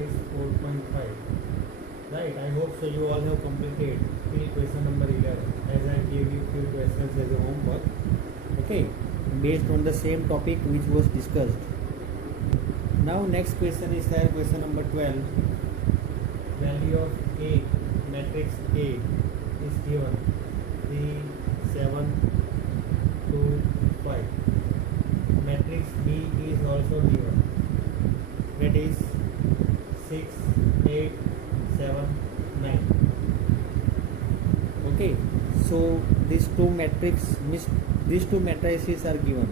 exercise 4.5. Right, I hope so you all have completed till question number 11 as I gave you few questions as a homework. Okay, based on the same topic which was discussed. Now next question is there, question number 12. Value of A, matrix A is given 3, 7, 2, 5. Matrix B is also given, that is 6, 8, 7, 9. Okay, so these two matrices are given.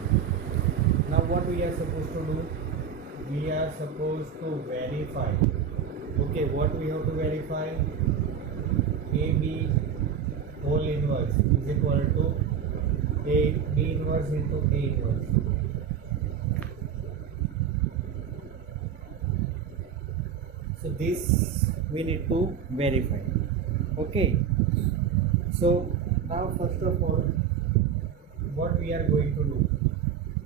Now what we are supposed to do? We are supposed to verify. Okay, what we have to verify? AB whole inverse is equal to A B inverse into A inverse. So this we need to verify. Okay, so now first of all, what we are going to do,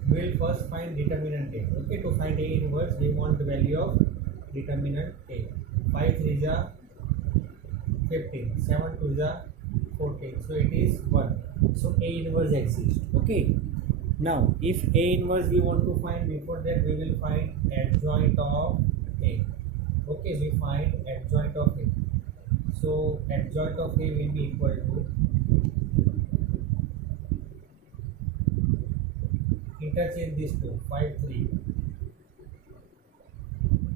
we will first find determinant A. Okay, to find A inverse we want the value of determinant A. 5 3 are 15, 7 2 are 14, so it is 1. So A inverse exists. Okay, now if A inverse we want to find, before that we will find adjoint of A. Okay, we find adjoint of A. So adjoint of A will be equal to, interchange these two, 5 3,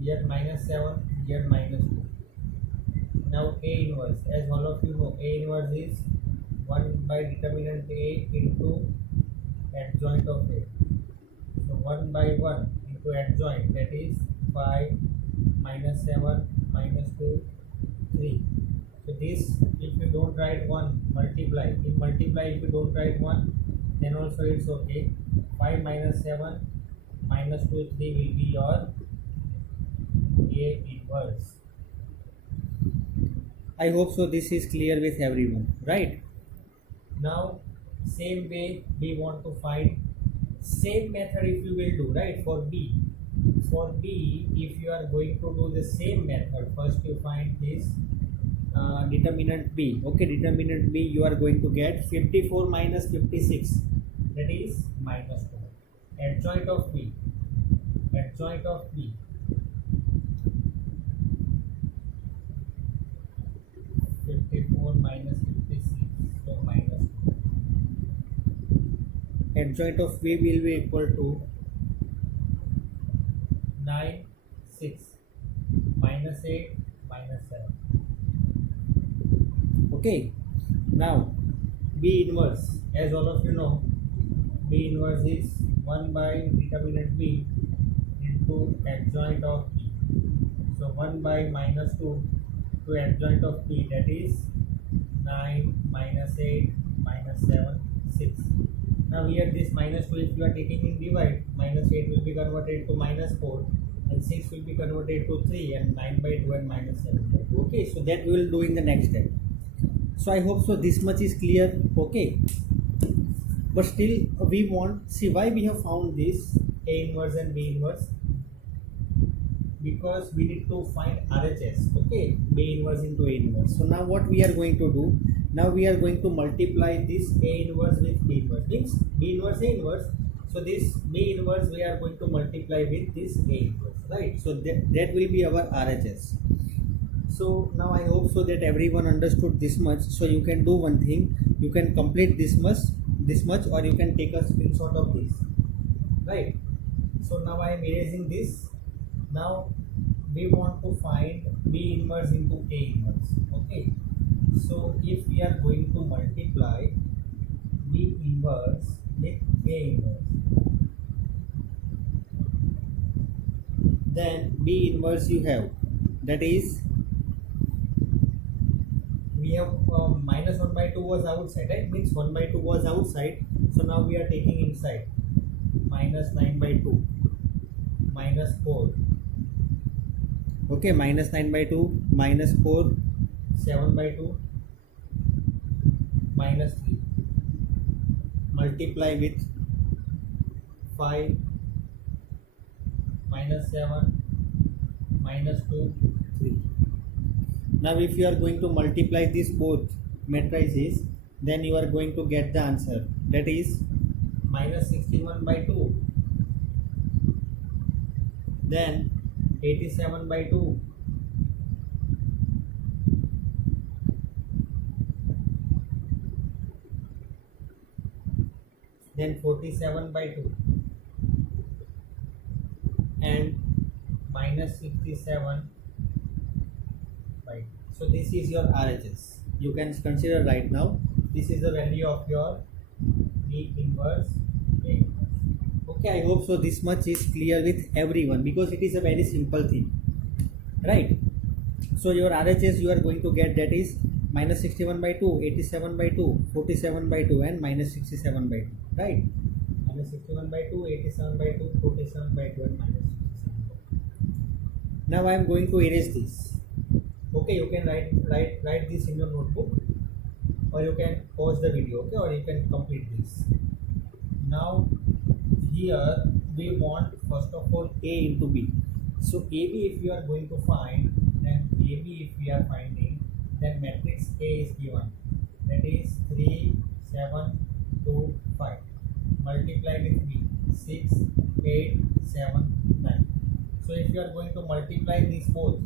here minus 7, here minus 2. Now A inverse, as all of you know, A inverse is 1 by determinant A into adjoint of A. So 1 by 1 into adjoint, that is 5 minus 7 minus 2 3. So this, if you don't write 1, multiply. In multiply, if you don't write 1, then also it's okay. 5 minus 7 minus 2 3 will be your A inverse. I hope so this is clear with everyone, right? Now same way we want to find, same method if you will do, right, for B. For B, if you are going to do the same method, first you find this determinant B. Okay, determinant B, you are going to get 54 minus 56, that is minus 2. Adjoint of B, adjoint of B, 54 minus 56, so minus 2. Adjoint of B will be equal to 9, 6, minus 8, minus 7. Okay, now B inverse, as all of you know, B inverse is 1 by determinant B into adjoint of B. So 1 by minus 2 to adjoint of B, that is 9, minus 8, minus 7, 6. Now here this minus 2, if you are taking in divide, minus 8 will be converted to minus 4 and 6 will be converted to 3 and 9 by 2 and minus 7 by 2. Okay, so that we will do in the next step. So I hope so this much is clear. Okay, but still we want, see why we have found this A inverse and B inverse, because we need to find RHS. Okay, B inverse into A inverse. So now what we are going to do, now we are going to multiply this A inverse with B inverse, means B inverse A inverse. So this B inverse we are going to multiply with this A inverse, right? So that will be our RHS. So now I hope so that everyone understood this much. So you can do one thing, you can complete this much, or you can take a screenshot of this, right? So now I am erasing this. Now we want to find B inverse into A inverse. Okay, so if we are going to multiply B inverse with A inverse, then B inverse you have, that is, we have minus 1 by 2 was outside, right? Means 1 by 2 was outside, so now we are taking inside. Minus 9 by 2, minus 4. Okay, minus 9 by 2, minus 4, 7 by 2, minus 3. Multiply with 5, minus 7, minus 2 3. Now if you are going to multiply these both matrices, then you are going to get the answer, that is minus 61 by 2, then 87 by 2, then 47 by 2, and minus 67 by 2. So this is your RHS. You can consider right now, this is the value of your B inverse A inverse. Okay, I hope so this much is clear with everyone, because it is a very simple thing, right? So your RHS you are going to get, that is minus 61 by 2, 87 by 2, 47 by 2, and minus 67 by 2, right? Minus 61 by 2, 87 by 2, 47 by 2, and minus 67 by 2. Now I am going to erase this. Okay, you can write this in your notebook, or you can pause the video, okay, or you can complete this. Now here we want first of all A into B. So AB if you are going to find, then AB if we are finding, then matrix A is given, that is 3 7 2 5, multiply with B 6 8 7 9. So if you are going to multiply these both,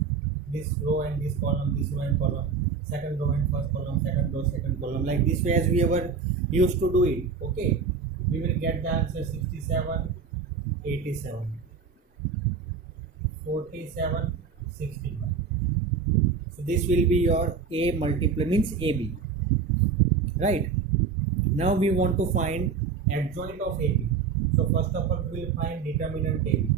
this row and this column, this row and column, second row and first column, second row, second column, like this way as we ever used to do it, okay, we will get the answer 67 87 47 61. So this will be your A multiply, means AB, right? Now we want to find adjoint of AB. So first of all we will find determinant AB.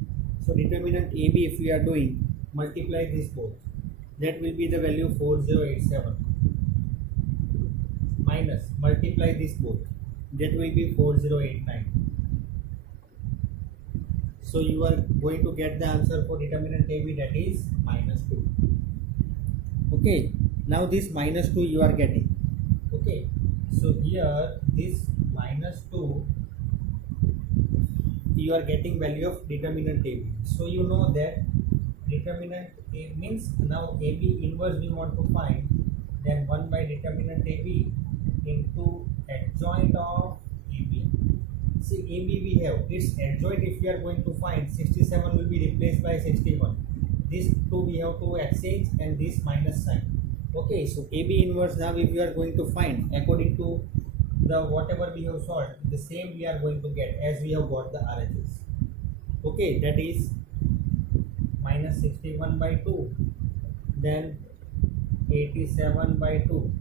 So determinant AB if we are doing, multiply this both, that will be the value 4087, minus multiply this both, that will be 4089. So you are going to get the answer for determinant AB, that is minus 2. Okay, now this minus 2 you are getting, okay, so here this minus 2 you are getting value of determinant AB. So you know that determinant A means, now AB inverse we want to find, then 1 by determinant AB into adjoint of AB. See, AB we have, its adjoint if we are going to find, 67 will be replaced by 61. This 2 we have to exchange, and this minus sign. Okay, so AB inverse now if you are going to find according to the whatever we have solved, the same we are going to get as we have got the RHS. Okay, that is minus 61 by 2, then 87 by 2,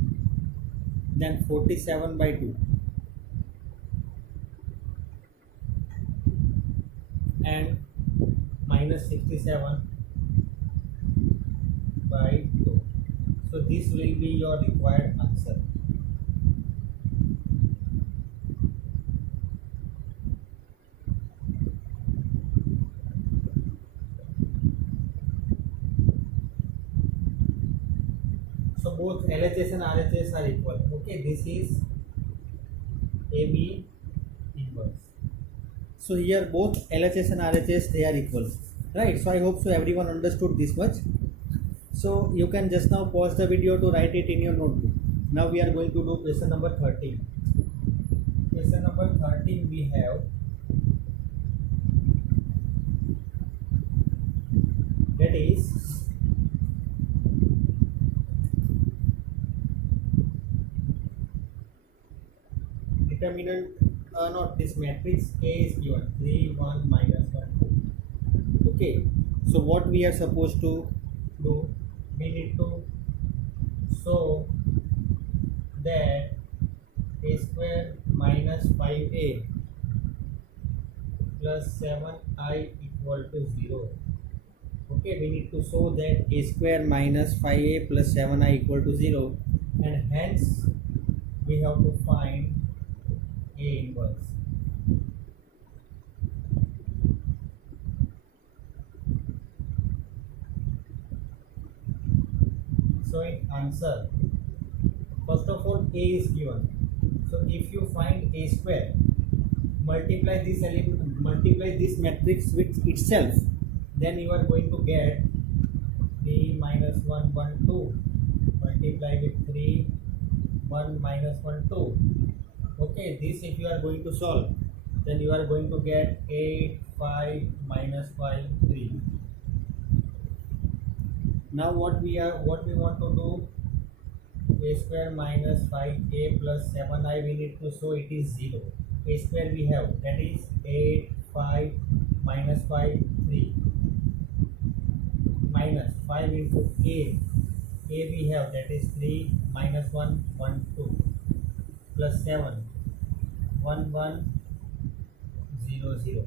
then 47 by 2, and minus 67 by 2. So this will be your required answer. So both LHS and RHS are equal. Okay, this is AB inverse. So here both LHS and RHS they are equal, right? So I hope so everyone understood this much. So you can just now pause the video to write it in your notebook. Now we are going to do question number 13. Question number 13 we have, that is determinant, not this matrix A is given 3 1 minus 1 2. Okay, so what we are supposed to do, we need to show that A square minus 5A plus 7I equal to 0. Okay, we need to show that A square minus 5A plus 7I equal to 0, and hence we have to find A inverse. So in answer, first of all A is given. So if you find A square, multiply this element, multiply this matrix with itself, then you are going to get 1 1 2 multiply with 3 1 minus 1 2. Okay, this if you are going to solve, then you are going to get 8 5 minus 5 3. Now what we want to do, a square minus 5a plus 7i, we need to show it is 0. A square we have, that is 8 5 minus 5 3 minus 5 into a we have, that is 3 minus 1 1 2 plus 7 1 1 0 0.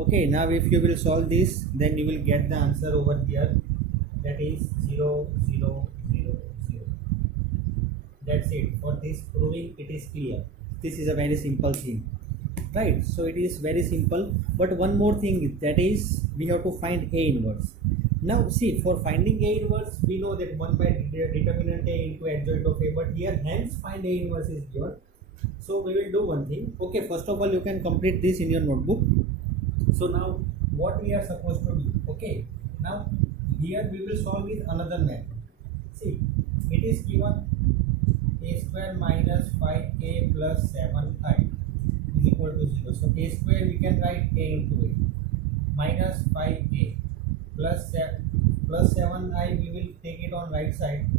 Okay, now if you will solve this, then you will get the answer over here, that is 0 0 0 0. That's it. For this proving, it is clear. This is a very simple thing, right? So it is very simple. But one more thing, that is we have to find A inverse. Now see, for finding A inverse, we know that 1 by determinant A into adjoint of A, but here hence find A inverse is given. So we will do one thing. Okay, first of all, you can complete this in your notebook. So now what we are supposed to do? Okay, now here we will solve with another method. See, it is given a square minus 5a plus 7i is equal to 0. So a square we can write a into a minus 5a plus 7i, we will take it on right side.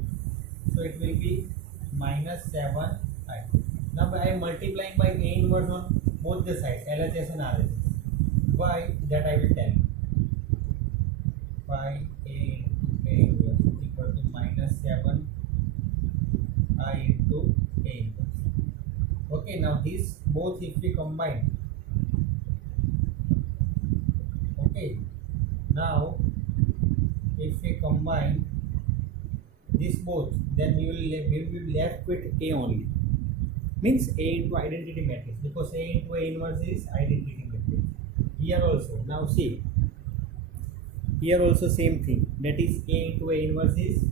So it will be minus 7i. Now I am multiplying by a inverse on both the sides, LHS and RHS. Why? That I will tell you. 5a inverse is equal to minus 7 I into a inverse. Okay, now these both if we combine, okay, now if we combine this both, then we will be left with A only, means A into identity matrix, because A into A inverse is identity matrix. Here also, now see, here also same thing, that is A into A inverse is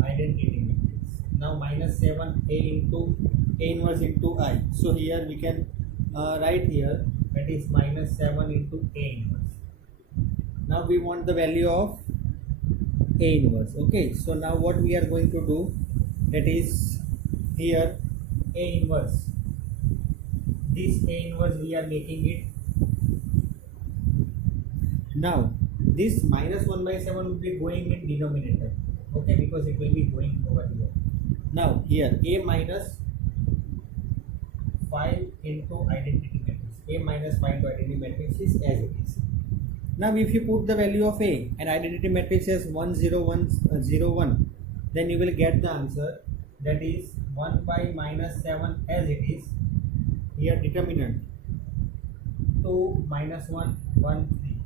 identity matrix. Now minus 7 A into A inverse into I. So here we can write here, that is minus 7 into A inverse. Now we want the value of A inverse. Okay, so now what we are going to do, that is here A inverse. This A inverse we are making it. Now this minus 1 by 7 will be going in denominator. Okay, because it will be going over here. Now here A minus 5 into identity matrix. A minus 5 into identity matrix is as it is. Now if you put the value of A and identity matrix as 1 0 1 0 1, then you will get the answer, that is 1 by minus 7 as it is. Here determinant 2 minus 1 1 3.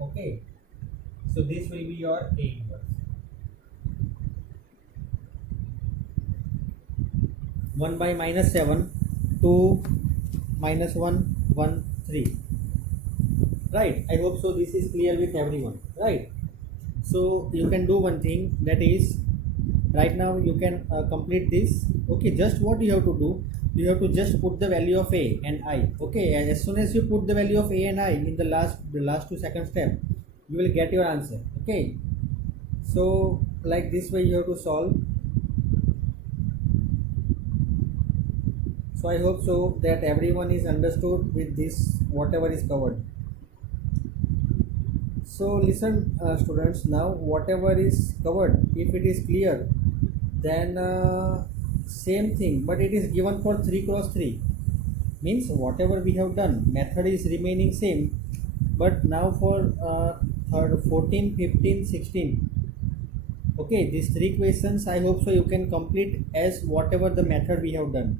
Okay, so this will be your A inverse. 1 by minus 7 2 minus 1 1 3. Right, I hope so this is clear with everyone, right? So you can do one thing, that is right now you can complete this. Okay, just what you have to do, you have to just put the value of A and I. Okay, as soon as you put the value of A and I in the last 2 second step, you will get your answer. Okay, so like this way you have to solve. So I hope so that everyone is understood with this, whatever is covered. So listen students, now whatever is covered, if it is clear, then same thing, but it is given for 3 cross 3, means whatever we have done, method is remaining same, but now for 14 15 16, okay, these 3 questions I hope so you can complete as whatever the method we have done.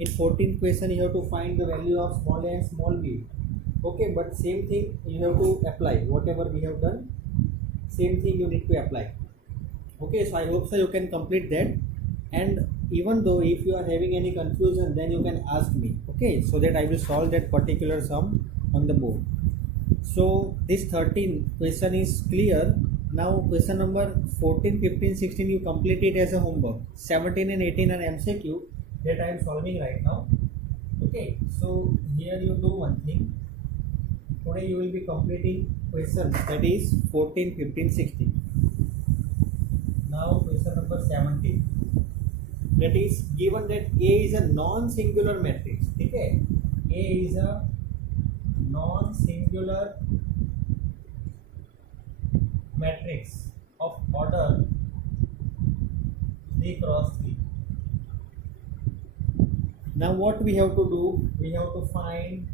In 14th question you have to find the value of small a and small b. Okay, but same thing you have to apply, whatever we have done, same thing you need to apply. Okay, so I hope so you can complete that, and even though if you are having any confusion, then you can ask me, okay, so that I will solve that particular sum on the board. So this 13 question is clear. Now question number 14 15 16 you complete it as a homework. 17 and 18 are MCQ that I am solving right now. Okay, so here you do one thing. Today you will be completing questions, that is 14 15 16. question number 17. That is given that A is a non-singular matrix. Okay, A is a non-singular matrix of order 3 cross 3. Now what we have to do? We have to find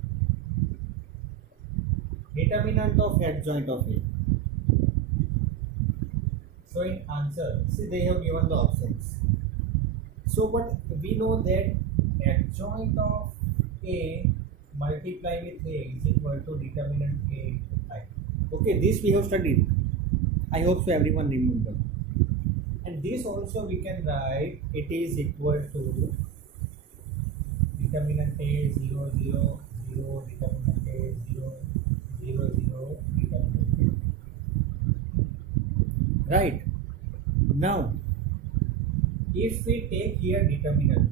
determinant of adjoint of A. So in answer, see they have given the options. So but we know that adjoint of A multiply with A is equal to determinant A into I. Okay, this we have studied. I hope so everyone remember. And this also we can write it is equal to determinant A 0 0 0 determinant A 0 0 0 determinant A. Right. Now if we take here determinant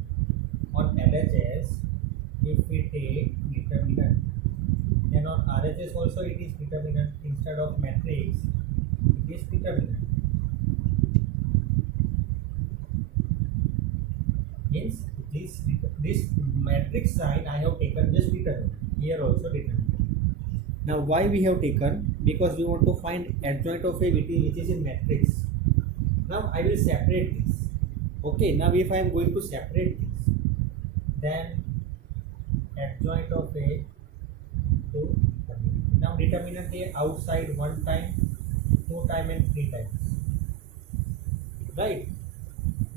on LHS, if we take determinant, then on RHS also it is determinant. Instead of matrix, it is determinant. Means this matrix sign I have taken just determinant. Here also determinant. Now why we have taken? Because we want to find adjoint of A which is in matrix. Now I will separate this. Okay, now if I am going to separate this, then adjoint of A to now determinant A outside 1 time, 2 time and 3 times. Right?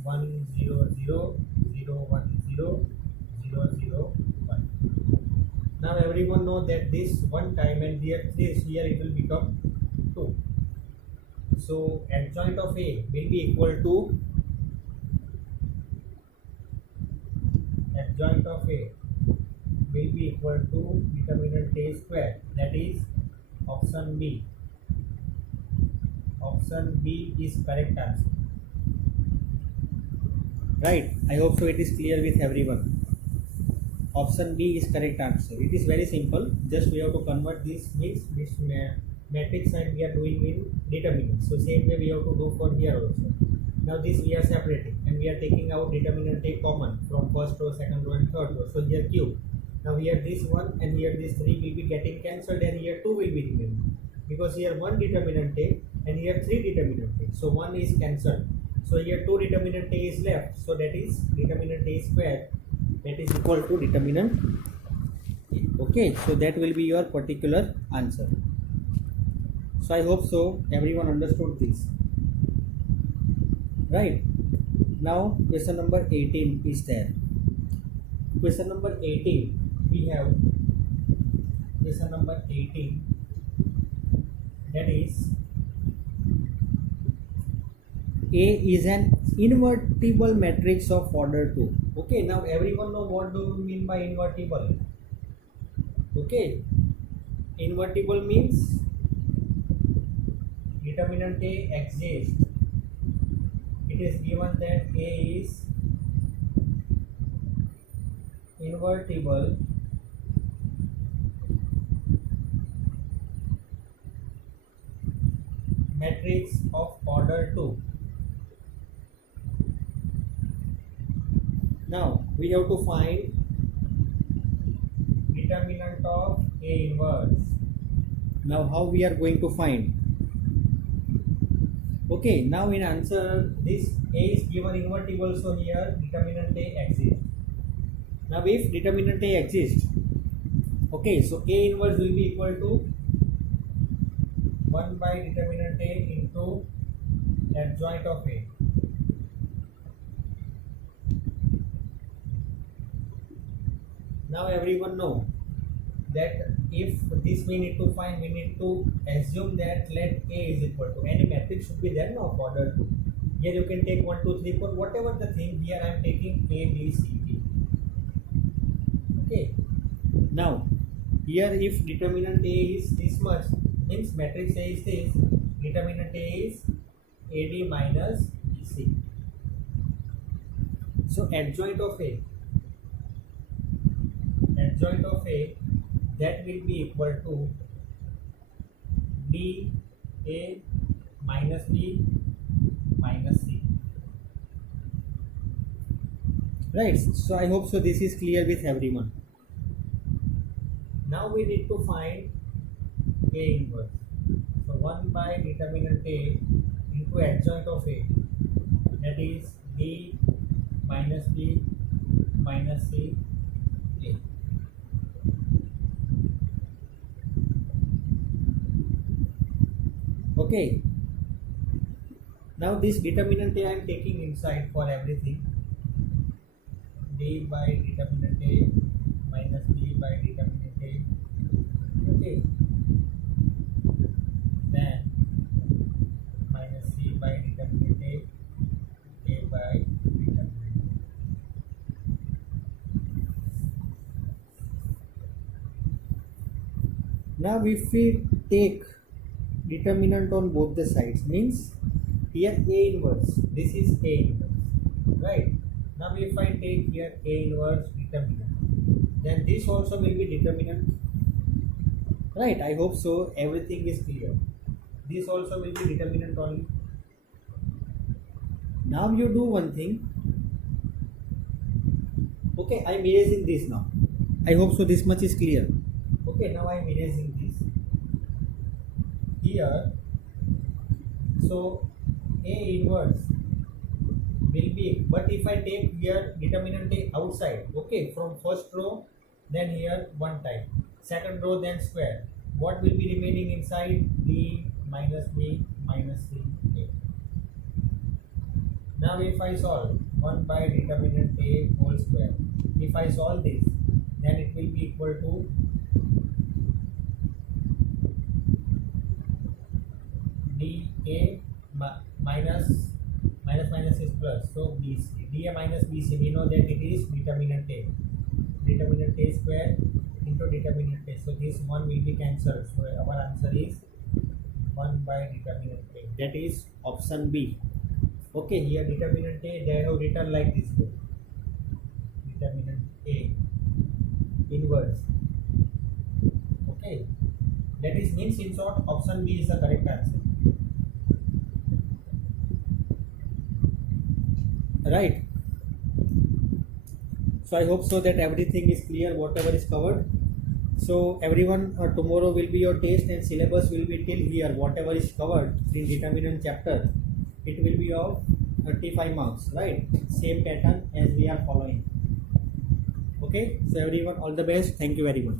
1 0 0 0 1 0 0 0 1. Now everyone know that this 1 time and here this here it will become 2. So adjoint of A will be equal to adjoint of A will be equal to determinant A square, that is option B. Option B is correct answer. Right, I hope so it is clear with everyone. Option B is correct answer. It is very simple, just we have to convert this matrix and we are doing in determinant. So same way we have to do for here also. Now this we are separating and we are taking out determinant A common from first row, second row and third row. So here cube. Now here this 1 and here this 3 will be getting cancelled and here 2 will be remaining. Because here 1 determinant A and here 3 determinant A. So 1 is cancelled. So here 2 determinant A is left. So that is determinant A square, that is equal to determinant A. Okay, so that will be your particular answer. So I hope so everyone understood this. Right. Now question number 18 is there. Question number 18 we have question number 18, that is A is an invertible matrix of order 2. Okay, now everyone know what do we mean by invertible. Okay, invertible means determinant A exists. It is given that A is invertible matrix of order 2. Now we have to find determinant of A inverse. Now how we are going to find? Okay, now in answer this A is given invertible, so here determinant A exists. Now if determinant A exists, okay, so A inverse will be equal to 1 by determinant A into adjoint of A. Now everyone know that if this we need to find, we need to assume that let A is equal to any matrix should be there now of order 2. Here you can take 1 2 3 4 whatever the thing. Here I am taking A B C D. Okay. Now here if determinant A is this much, means matrix A is this, determinant A is AD minus EC. So adjoint of A that will be equal to D A minus B minus C. right? So I hope so this is clear with everyone. Now we need to find A inverse. So 1 by determinant A into adjoint of A, that is B minus B minus C A. Okay. Now this determinant A I am taking inside for everything. D by determinant A minus B by determinant A. Okay. Then minus C by determinant A by determinant A. Now if we take determinant on both the sides, means here A inverse, this is A inverse, right? Now if I take here A inverse determinant, then this also will be determinant, right? I hope so everything is clear. This also will be determinant only. Now you do one thing. Okay, I am erasing this now. I hope so this much is clear. Okay, now I am erasing this here. So A inverse will be, but if I take here determinant A outside, okay, from first row, then here one time, second row, then square, what will be remaining inside? D minus B minus C A. Now if I solve 1 by determinant A whole square, if I solve this, then it will be equal to dA minus minus is plus, so BC. dA minus BC, we know that it is determinant A. Determinant A square into determinant A. So this one will be cancelled. So our answer is 1 by determinant A. That is option B. Okay, here determinant A, they have written like this way. Determinant A inverse. Okay, that is means in short option B is the correct answer. Right. So I hope so that everything is clear, whatever is covered. So everyone, tomorrow will be your test and syllabus will be till here. Whatever is covered in determinant chapter, it will be of 35 marks, right? Same pattern as we are following. Okay, so everyone, all the best. Thank you very much.